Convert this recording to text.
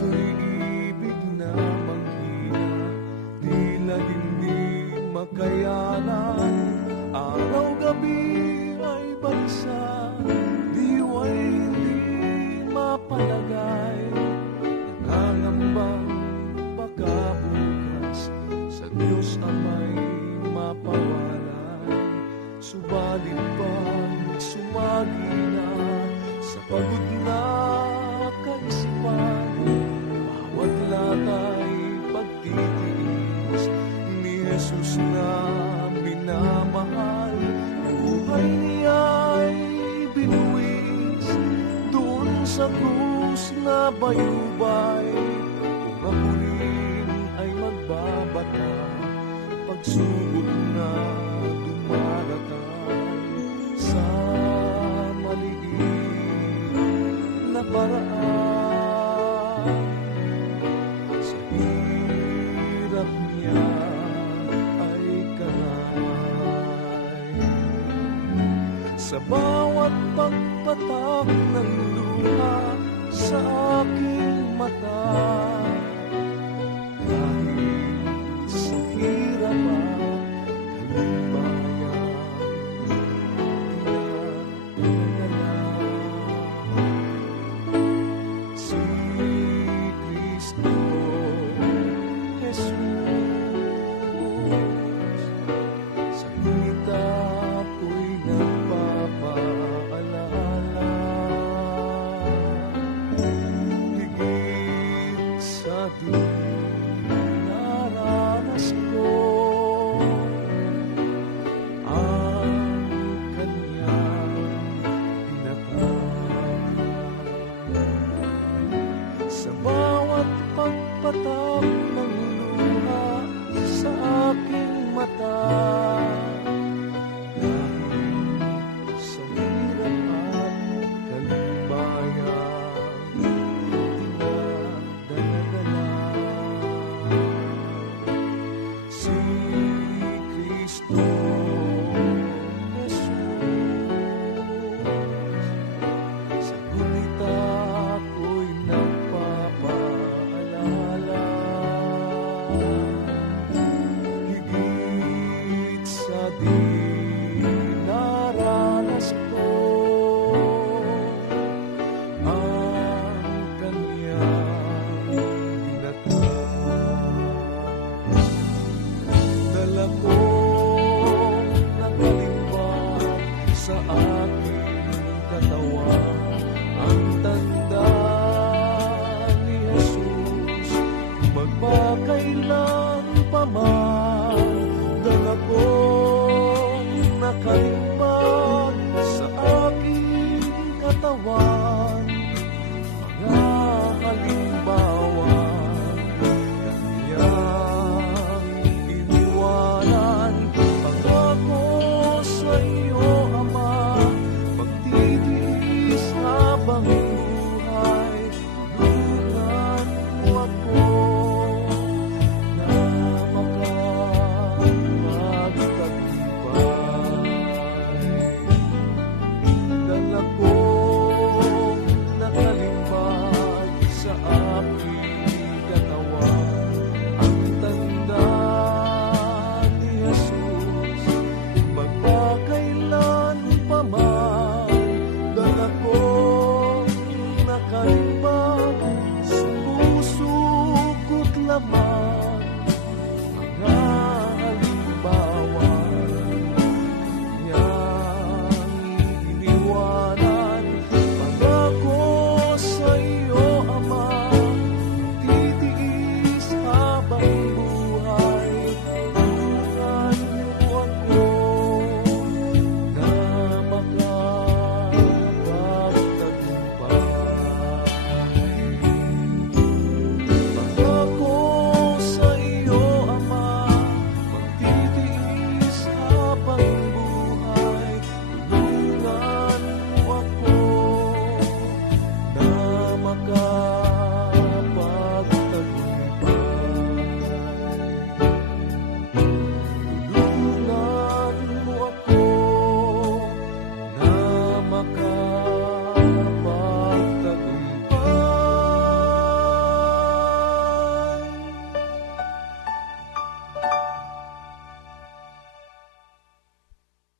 puso'y ibig na manghina, tila hindi makayanan. Araw-gabi ay balisa, diwa'y hindi mapalagay. Nangangambang baka bukas sa Diyos Ama'y mapawalay. Subalit pag sumagi na sa pagod na kaisipan, bawat latay pagtitiis ni Jesus na minamahal. Buhay niya'y binuwis doon sa krus na bayubay. Kung ako rin ay magbabata, pagsubok na dumaratay sa maliit na paraan. Sa hirap niya ay karamay. Sa bawat pagpatak ng luha sa aking mata, dahil sa hirap at kalimbayan, si Kristo Jesus. Sa hirap ko'y nagpapaalala, higit sa dinaranas ko ang kanyang pinatawag. Sa bawat pagpatak ng luha sa aking mata, dahil sa hirap at kalimbayan, dinadala si Kristo Jesus. Sa gunita ko'y nagpapaalala, higit sa dinaranas ko ang kanyang binatag. Dala kong nakalimbag sa aking katawan ang tanda ni Jesus, magpakailan pa man. Dala kong nakalimbag sa aking katawan, mga halimbawan kanyang iniwanan. Pangako sa iyo, Ama, magtitiis habang buhay. Tulungan mo ako na makapagtagumpay. Dala kong nakalimbag sa